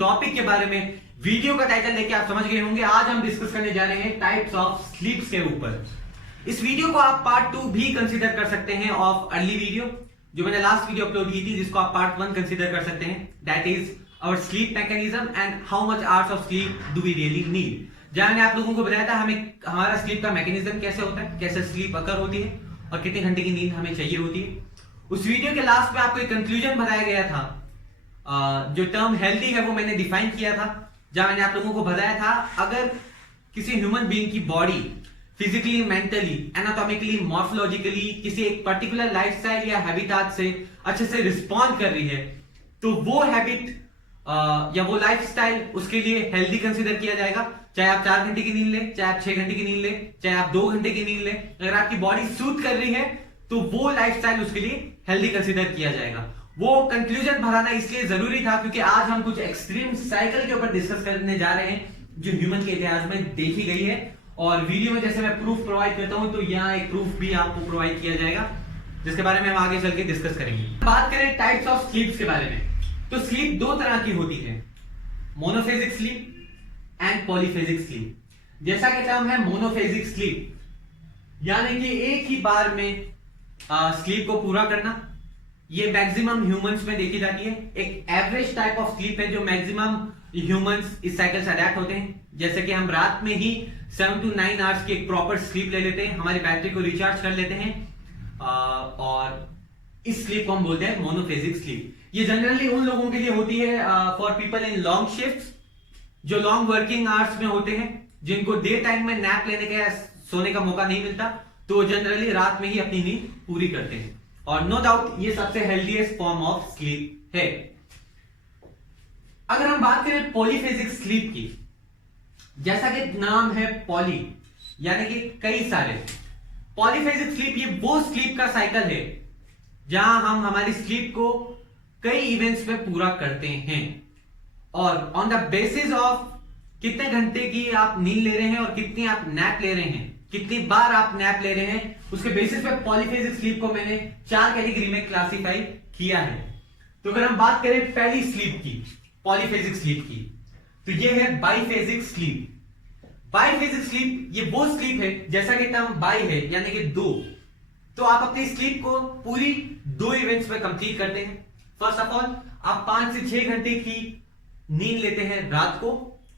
Topic के बारे में। वीडियो का टाइटल लेके आप समझ गए होंगे। आज हम डिस्कस करने जा रहे हैं टाइप्स ऑफ स्लीप्स के ऊपर। इस वीडियो को आप पार्ट 2 भी कंसीडर कर सकते हैं ऑफ अर्ली वीडियो, जो मैंने लास्ट वीडियो अपलोड की थी, जिसको आप पार्ट 1 कंसीडर कर सकते हैं। That is our sleep mechanism and how much hours of sleep do we really need. जहां मैंने आप लोगों को बताया था हमारा स्लीप का मैकेनिज्म कैसे होता है, कैसे स्लीप अकर होती है और कितने घंटे की नींद हमें चाहिए होती है। उस वीडियो के लास्ट में आपको एक कंक्लूजन बताया गया था। जो टर्म हेल्दी है वो मैंने डिफाइन किया था, जहां मैंने आप लोगों को बताया था अगर किसी ह्यूमन बीइंग की body physically, mentally, anatomically, morphologically किसी एक पर्टिकुलर लाइफस्टाइल या हैबिटेट से अच्छे से रिस्पॉन्ड कर रही है, तो वो हैबिट या वो लाइफस्टाइल उसके लिए हेल्दी कंसीडर किया जाएगा। चाहे आप 4 घंटे की नींद ले, चाहे आप 6 घंटे की नींद ले, चाहे आप 2 घंटे की नींद ले, अगर आपकी बॉडी सूट कर रही है तो वो लाइफस्टाइल उसके लिए हेल्दी कंसीडर किया जाएगा। वो कंक्लूजन भराना इसलिए जरूरी था क्योंकि आज हम कुछ एक्सट्रीम साइकिल के ऊपर डिस्कस करने जा रहे हैं जो ह्यूमन के इतिहास में देखी गई है। और वीडियो में जैसे मैं प्रूफ प्रोवाइड करता हूं तो यहाँ एक प्रूफ भी आपको प्रोवाइड किया जाएगा, जिसके बारे में हम आगे चल के डिस्कस करेंगे। बात करें टाइप्स ऑफ स्लीप्स के बारे में, तो स्लीप 2 तरह की होती है, monophasic sleep and polyphasic sleep. जैसा कि टर्म है मोनोफेजिक स्लीप, यानी कि एक ही बार में स्लीप को पूरा करना, ये मैक्सिमम ह्यूमंस में देखी जाती है। एक एवरेज टाइप ऑफ स्लीप है जो मैक्सिमम ह्यूमंस इस साइकिल से अडैप्ट होते हैं। जैसे कि हम रात में ही 7 to 9 आवर्स की एक प्रॉपर स्लीप ले लेते हैं, हमारी बैटरी को रिचार्ज कर लेते हैं, और इस स्लीप को हम बोलते हैं मोनोफेजिक स्लीप। ये जनरली उन लोगों के लिए होती है for people in long shifts, जो लॉन्ग वर्किंग आवर्स में होते हैं, जिनको डे टाइम में नैप लेने का सोने का मौका नहीं मिलता, तो जनरली रात में ही अपनी नींद पूरी करते हैं। और नो डाउट ये सबसे हेल्दीएस्ट फॉर्म ऑफ स्लीप है। अगर हम बात करें पॉलीफेजिक स्लीप की, जैसा कि नाम है पॉली यानी कि कई सारे, पॉलीफेजिक स्लीप ये वो स्लीप का साइकिल है जहां हम हमारी स्लीप को कई इवेंट्स में पूरा करते हैं, और ऑन द बेसिस ऑफ कितने घंटे की आप नींद ले रहे हैं और कितनी आप नैप ले रहे हैं, कितनी बार आप नैप ले रहे हैं, उसके बेसिस पे पॉलीफेजिक स्लीप को मैंने 4 कैटेगरी में क्लासिफाई किया है। तो अगर हम बात करें पहली स्लीप की, पॉलीफेजिक स्लीप की, तो ये है बाइफेजिक स्लीप। बाइफेजिक स्लीप ये वो स्लीप है, जैसा कि टर्म बाई है यानी कि 2, तो आप अपनी स्लीप को पूरी 2 इवेंट्स में कंप्लीट करते हैं। फर्स्ट ऑफ ऑल आप 5 से 6 घंटे की नींद लेते हैं रात को,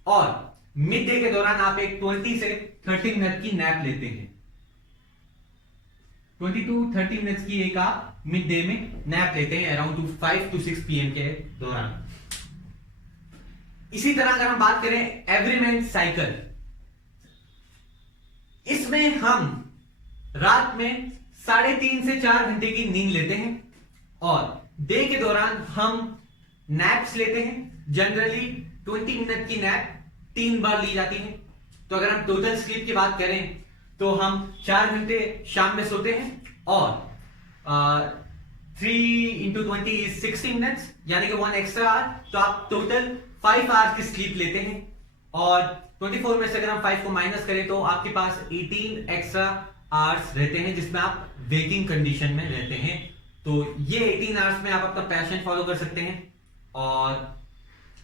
और मिड डे के दौरान आप एक 20 से 30 मिनट की नैप लेते हैं। 20 to 30 मिनट्स की एक आप मिड डे में नैप लेते हैं अराउंड 5 to 6 PM के दौरान। इसी तरह अगर हम बात करें एवरीमैन साइकिल, इसमें हम रात में 3.5 से 4 घंटे की नींद लेते हैं, और डे के दौरान हम नैप्स लेते हैं। जनरली 20 मिनट की नैप 3 बार ली जाती है। तो अगर हम टोटल स्लीप की बात करें तो हम 4 घंटे शाम में सोते हैं, और 3 into 20 is 60 मिनट्स यानी कि 1 एक्स्ट्रा आवर, तो आप टोटल 5 आवर्स की स्लीप लेते हैं। और 24 में से अगर हम 5 को माइनस करें तो आपके पास 18 एक्स्ट्रा आवर्स रहते हैं जिसमें आप वेकिंग कंडीशन में रहते हैं। तो ये 18 आवर्स में आप अपना पैशन फॉलो कर सकते हैं और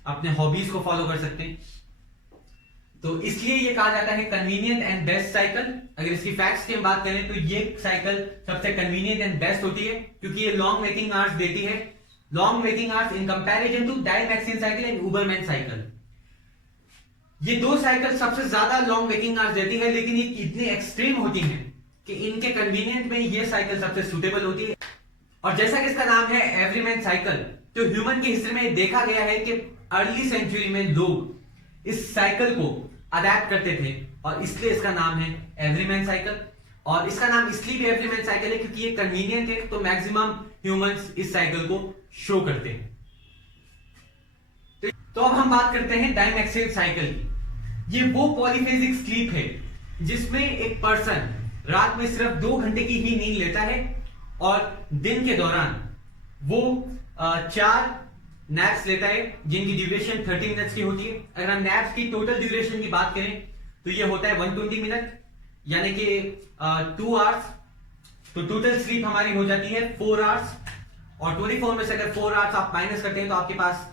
अपने हॉबीज को फॉलो कर सकते हैं। तो इसलिए ये कहा जाता है कन्वीनियंट एंड बेस्ट साइकिल। अगर इसकी फैक्ट्स की हम बात करें तो ये साइकिल सबसे कन्वीनियंट एंड बेस्ट होती है, क्योंकि ये लॉन्ग वेकिंग आवर्स देती है, long waking hours in comparison to dymaxion cycle and uberman cycle. ये 2 साइकिल सबसे ज्यादा लॉन्ग वेकिंग आवर्स देती है, लेकिन ये इतनी एक्सट्रीम होती हैं कि इनके कन्वीनियंट में ये साइकिल सबसे सुटेबल होती है। और जैसा कि इसका नाम है एवरीमैन साइकिल, तो ह्यूमन की हिस्ट्री में देखा गया है कि अर्ली सेंचुरी में लोग इस साइकिल को अडैप्ट करते थे, और इसलिए इसका नाम है एवरीमैन साइकिल। और इसका नाम इसलिए भी एवरीमैन साइकिल है क्योंकि ये कन्वीनियंट है, तो मैक्सिमम ह्यूमंस इस साइकिल को शो करते हैं। तो अब हम बात करते हैं डायमैक्सिन साइकिल की। ये वो पॉलीफेजिक स्लीप है जिसमें एक पर्सन रात में सिर्फ 2 घंटे की ही नींद लेता है, और दिन के दौरान वो 4 नैप्स लेता है जिनकी ड्यूरेशन 30 मिनट्स की होती है। अगर हम नैप्स की टोटल ड्यूरेशन की बात करें तो ये होता है 120 मिनट यानी कि 2 आवर्स। तो टोटल स्लीप हमारी हो जाती है 4 आवर्स, और 24 में से अगर 4 आवर्स आप माइनस करते हैं तो आपके पास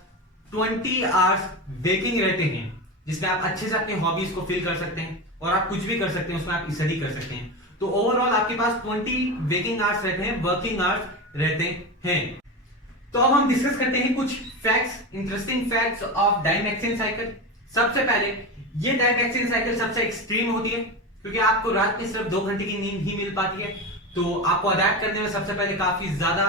20 आवर्स वेकिंग रहते हैं, जिसमें आप अच्छे से अपनी हॉबीज को फिल कर सकते हैं और आप कुछ भी कर सकते हैं, उसमें आप स्टडी कर सकते हैं। तो ओवरऑल आपके पास 20 वेकिंग आवर्स रहते हैं, वर्किंग आवर्स रहते हैं। तो अब हम डिस्कस करते हैं कुछ facts, interesting facts of dymaxion cycle. सबसे पहले, ये डायमैक्सियन साइकिल सबसे एक्सट्रीम होती है क्योंकि आपको रात में सिर्फ 2 घंटे की नींद ही मिल पाती है, तो आपको अडैप्ट करने में सबसे पहले काफी ज्यादा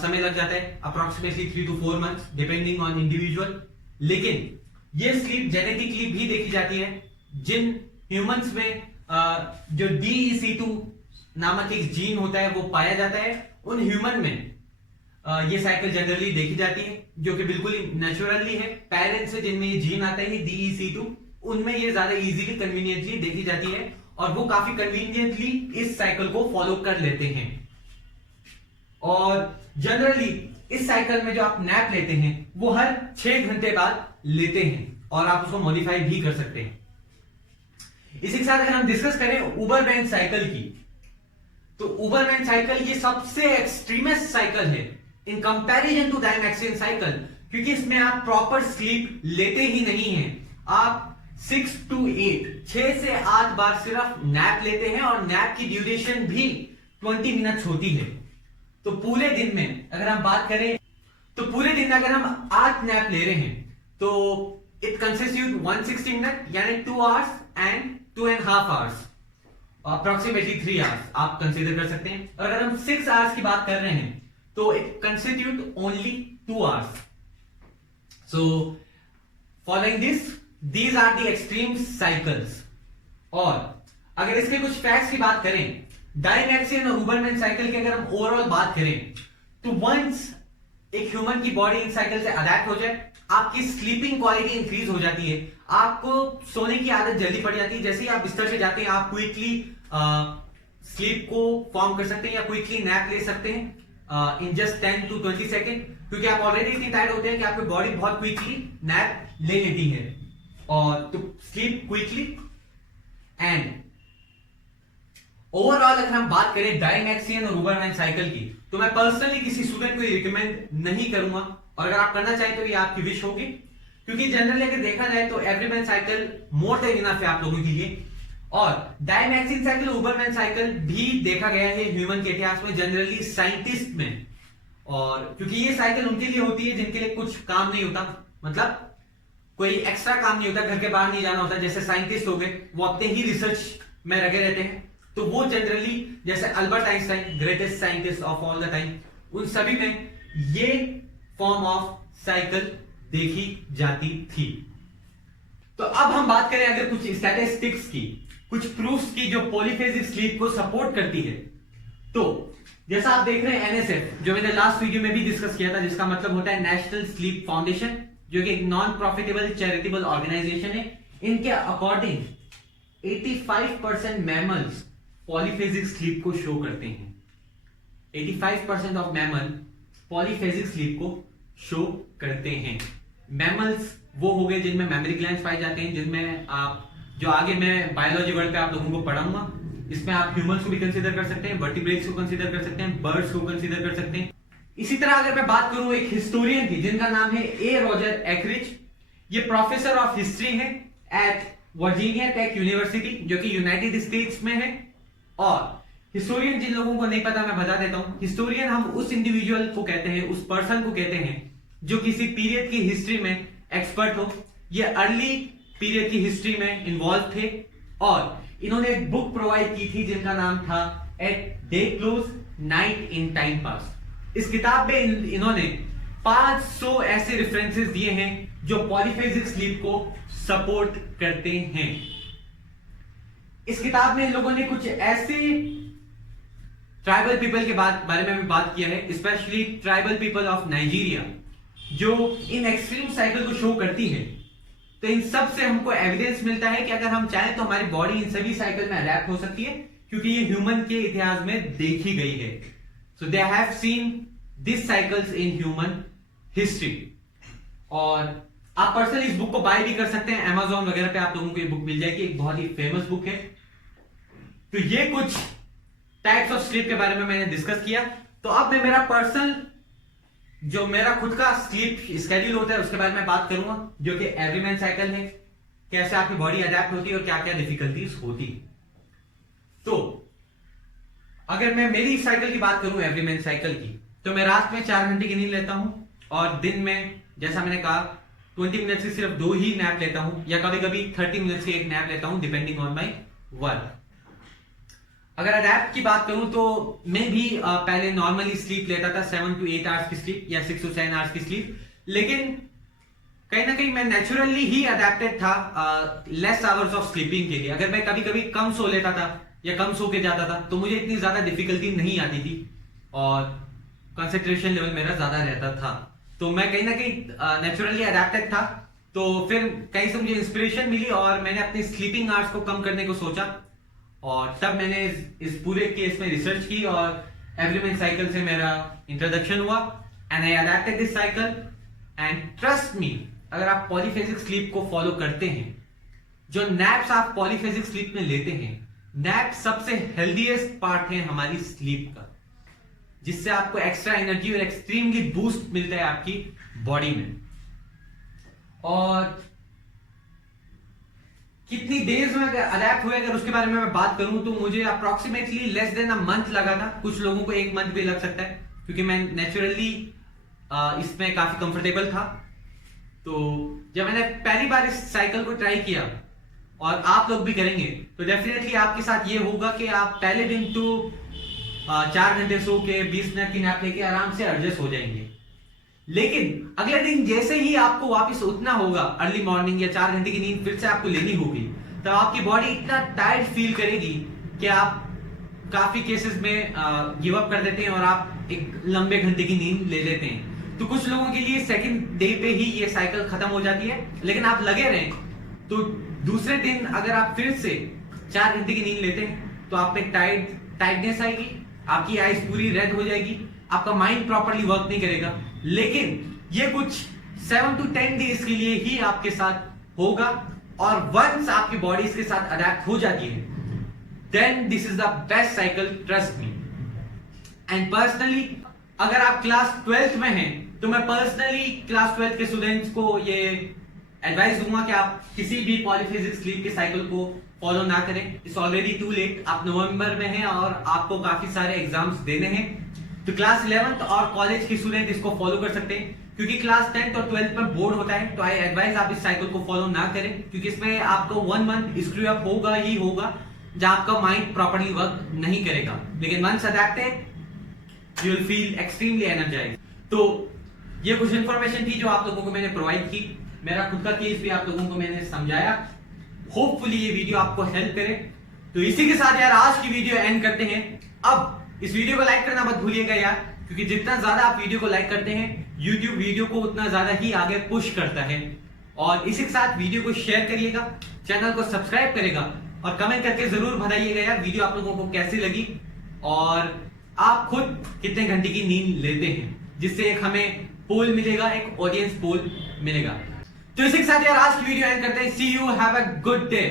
समय लग जाता है, approximately 3 to 4 months depending on individual. लेकिन ये स्लीप जेनेटिकली भी देखी जाती है। जिन ह्यूमंस में जो DEC2 नामक एक जीन होता है वो पाया जाता है, उन ह्यूमन में ये साइकिल जनरली देखी जाती है, जो कि बिल्कुल नेचुरली है। पेरेंट्स से जिनमें ये जीन आता है DEC2, उनमें ये ज्यादा इजीली कन्वीनियंटली देखी जाती है और वो काफी कन्वीनियंटली इस साइकिल को फॉलो कर लेते हैं। और जनरली इस साइकिल में जो आप नैप लेते हैं वो हर 6 घंटे बाद लेते हैं और आप उसको मॉडिफाई भी कर सकते हैं। इसी के साथ अगर हम डिस्कस करें उबरमैन साइकिल की, तो उबरमैन साइकिल ये सबसे एक्सट्रीमेस्ट साइकिल है इन कंपैरिजन टू डायमैक्सियन साइकिल, क्योंकि इसमें आप प्रॉपर स्लीप लेते ही नहीं हैं। आप 6 to 8 6 से 8 बार सिर्फ नैप लेते हैं और नैप की ड्यूरेशन भी 20 मिनट्स होती है। तो पूरे दिन में अगर हम बात करें, तो पूरे दिन में अगर हम 8 नैप ले रहे हैं तो इट कंसिस्ट्यूट 160 मिनट, यानी 2 hours and 2.5 hours, approximately 3 hours आप कंसीडर कर सकते हैं। और अगर हम 6 आवर्स की बात कर रहे हैं तो it constitute only 2 hours. So following this, these are the extreme cycles. और अगर इसके कुछ फैक्ट्स की बात करें, डायमैक्सियन और उबरमैन साइकिल की अगर हम ओवरऑल बात करें, तो वंस एक ह्यूमन की बॉडी इन साइकिल से अडैप्ट हो जाए, आपकी स्लीपिंग क्वालिटी इंक्रीज हो जाती है, आपको सोने की आदत जल्दी पड़ जाती है। जैसे ही आप बिस्तर से जाते हैं आप क्विकली स्लीप को फॉर्म कर सकते हैं या क्विकली नैप ले सकते हैं इन जस्ट 10 to 20 सेकेंड, क्योंकि आप ऑलरेडी इतनी टायर्ड होते हैं कि आपकी बॉडी बहुत क्विकली नैप ले लेती है। और तो स्लीप क्विकली। एंड ओवरऑल अगर हम बात करें डायमैक्सियन और उबरमैन साइकिल की, तो मैं पर्सनली किसी स्टूडेंट को रिकमेंड नहीं करूंगा, और अगर आप करना चाहें तो ये आपकी विश होगी, क्योंकि जनरली अगर देखा जाए तो Everyman cycle more than enough है आप लोगों के लिए। और डायमैक्सियन साइकिल, उबरमैन साइकिल भी देखा गया है ह्यूमन के इतिहास में, जनरली साइंटिस्ट में। और क्योंकि ये साइकिल उनके लिए होती है जिनके लिए कुछ काम नहीं होता, मतलब कोई एक्स्ट्रा काम नहीं होता, घर के बाहर नहीं जाना होता, जैसे साइंटिस्ट हो गए वो अपने ही रिसर्च में लगे रहते हैं, तो वो जनरली जैसे Albert Einstein, greatest scientist of all the time, उन सभी में ये फॉर्म ऑफ साइकिल देखी जाती थी। तो अब हम बात करें अगर कुछ स्टैटिस्टिक्स की, कुछ प्रूफ्स की जो पॉलीफेजिक स्लीप को सपोर्ट करती है। तो जैसा आप देख रहे हैं NSF, जो मैंने लास्ट वीडियो में भी डिस्कस किया था, जिसका मतलब होता है नेशनल स्लीप फाउंडेशन, जो कि एक नॉन प्रॉफिटेबल चैरिटेबल ऑर्गेनाइजेशन है। इनके अकॉर्डिंग 85% मैमल्स पॉलीफेजिक स्लीप को शो करते हैं। 85% ऑफ मैमल पॉलीफेजिक स्लीप को शो करते हैं। मैमल्स वो हो गए जिनमें मेमोरी ग्लैंड्स पाए जाते हैं, जिनमें आप जो आगे मैं बायोलॉजी वर्ड पे आप लोगों को पढ़ाऊंगा, इसमें आप ह्यूमंस को भी कंसीडर कर सकते हैं, वर्टिब्रेट्स को कंसीडर कर सकते हैं, बर्ड्स को कंसीडर कर सकते हैं। इसी तरह अगर मैं बात करूं एक हिस्टोरियन की जिनका नाम है ए रॉजर एकरिच, ये प्रोफेसर ऑफ हिस्ट्री है एट वर्जीनिया टेक यूनिवर्सिटी, जो कि यूनाइटेड स्टेट्स में है। और हिस्टोरियन जिन लोगों को नहीं पता मैं बता देता हूं, हिस्टोरियन हम उस इंडिविजुअल को कहते हैं, उस पर्सन को कहते हैं जो किसी पीरियड की हिस्ट्री में एक्सपर्ट हो। ये अर्ली पीरियड की हिस्ट्री में इन्वॉल्व थे और इन्होंने एक बुक प्रोवाइड की थी जिनका नाम था at day close night in time past. इस किताब में इन्होंने 500 ऐसे रेफरेंसेस दिए हैं जो पॉलीफेजिक स्लीप को सपोर्ट करते हैं। इस किताब में इन लोगों ने कुछ ऐसे ट्राइबल पीपल के बारे में भी बात किया है, specially tribal people of Nigeria, जो इन एक्सट्रीम साइकिल को शो करती है। तो इन सब से हमको एविडेंस मिलता है कि अगर हम चाहें तो हमारी बॉडी इन सभी साइकिल में अडैप्ट हो सकती है, क्योंकि ये ह्यूमन के इतिहास में देखी गई है। So they have seen this cycles in human history. और आप पर्सनली इस बुक को बाय भी कर सकते हैं, Amazon वगैरह पे आप लोगों को ये बुक मिल जाएगी, एक बहुत ही फेमस बुक है। तो ये कुछ टाइप्स ऑफ स्लीप के बारे में मैंने डिस्कस किया। तो अब मैं मेरा पर्सनल जो मेरा खुद का स्लीप स्केड्यूल होता है उसके बारे में बात करूंगा, जो कि एवरीमैन साइकिल है, कैसे आपकी बॉडी अडेप्ट होती है और क्या क्या डिफिकल्टीज होती। तो अगर मैं मेरी साइकिल की बात करूं, एवरीमैन साइकिल की, तो मैं रात में 4 घंटे की नींद लेता हूं और दिन में जैसा मैंने कहा 20 मिनट से सिर्फ 2 ही नैप लेता हूं, या कभी कभी 30 मिनट से 1 नैप लेता हूं डिपेंडिंग ऑन माई वर्क। अगर अडेप्ट की बात करूं तो मैं भी पहले नॉर्मली स्लीप लेता था, 7 to 8 आवर्स की स्लीप या 6 to 7 आवर्स की स्लीप, लेकिन कहीं ना कहीं मैं नेचुरली ही अडेप्टेड था लेस आवर्स ऑफ स्लीपिंग के लिए। अगर मैं कभी कभी कम सो लेता था या कम सो के जाता था तो मुझे इतनी ज्यादा डिफिकल्टी नहीं आती थी और कंसंट्रेशन लेवल मेरा ज्यादा रहता था। तो मैं कहीं ना कहीं नेचुरली अडेप्टेड था। तो फिर कहीं से मुझे इंस्पिरेशन मिली और मैंने अपने स्लीपिंग आवर्स को कम करने को सोचा, और तब मैंने इस पूरे केस में रिसर्च की और एवरीमैन साइकिल से मेरा इंट्रोडक्शन हुआ and I adapted this cycle. And trust me, अगर आप पॉलीफेजिक स्लीप को फॉलो करते हैं, जो नैप्स आप पॉलीफेजिक स्लीप में लेते हैं, नैप सबसे हेल्दीएस्ट पार्ट है हमारी स्लीप का, जिससे आपको एक्स्ट्रा एनर्जी और एक्सट्रीमली बूस्ट मिलता है आपकी बॉडी में। और कितनी देर में अडैप्ट हुए अगर उसके बारे में मैं बात करूं तो मुझे approximately less than a month लगा था। कुछ लोगों को 1 मंथ भी लग सकता है, क्योंकि मैं नेचुरली इसमें काफी कंफर्टेबल था। तो जब मैंने पहली बार इस साइकिल को ट्राई किया, और आप लोग भी करेंगे, तो डेफिनेटली आपके साथ ये होगा कि आप पहले दिन तो 4 घंटे सो के 20 मिनट की नैप लेके आराम से एडजस्ट हो जाएंगे, लेकिन अगले दिन जैसे ही आपको वापस उठना होगा अर्ली मॉर्निंग या 4 घंटे की नींद फिर से आपको लेनी होगी, तब आपकी बॉडी इतना टायर्ड फील करेगी कि आप काफी केसेस में गिव अप कर देते हैं और आप एक लंबे घंटे की नींद ले लेते हैं। तो कुछ लोगों के लिए सेकंड डे पे ही ये साइकिल खत्म हो जाती है, लेकिन आप लगे रहें तो दूसरे दिन अगर आप फिर से 4 घंटे की नींद लेते हैं तो आप पे टाइटनेस आएगी, आपकी आईज पूरी रेड हो जाएगी, आपका माइंड प्रॉपर्ली वर्क नहीं करेगा। लेकिन ये कुछ 7 to 10 डेज के लिए ही आपके साथ होगा, और वंस आपकी बॉडी इसके साथ अडैप्ट हो जाती है, then this is the best cycle, trust me. And personally अगर आप क्लास 12th में हैं तो मैं पर्सनली क्लास 12th के स्टूडेंट्स को ये एडवाइस दूंगा कि आप किसी भी पॉलीफेजिक स्लीप के साइकिल को फॉलो ना करें। इट्स ऑलरेडी टू लेट, आप नवंबर में हैं और आपको काफी सारे एग्जाम्स देने हैं। तो क्लास 11th और कॉलेज के स्टूडेंट इसको फॉलो कर सकते हैं, क्योंकि क्लास 10th और 12th में बोर्ड होता है। तो आई एडवाइस आप इस साइकिल को फॉलो ना करें, क्योंकि इसमें आपको 1 मंथ स्क्रू अप होगा ही होगा, जहां आपका माइंड प्रॉपर्ली वर्क नहीं करेगा। लेकिन once adapted you will feel extremely energized. तो ये कुछ इंफॉर्मेशन थी जो आप लोगों को मैंने प्रोवाइड की। मेरा खुद का केस भी आप लोगों को मैंने समझाया। होपफुली ये वीडियो आपको हेल्प करे। तो इसी के साथ यार आज की वीडियो एंड करते हैं। अब इस वीडियो को लाइक करना मत भूलिएगा यार, क्योंकि जितना ज्यादा आप वीडियो को लाइक करते हैं YouTube वीडियो को उतना ज्यादा ही आगे पुश करता है। और इसी के साथ वीडियो को शेयर करिएगा, चैनल को सब्सक्राइब करेगा और कमेंट करके जरूर बताइएगा यार वीडियो आप लोगों को कैसी लगी और आप खुद कितने घंटे की नींद लेते हैं, जिससे एक हमें पोल मिलेगा, एक ऑडियंस पोल मिलेगा। तो इसी के साथ यार आज की वीडियो एंड करते हैं। See you, have a good day.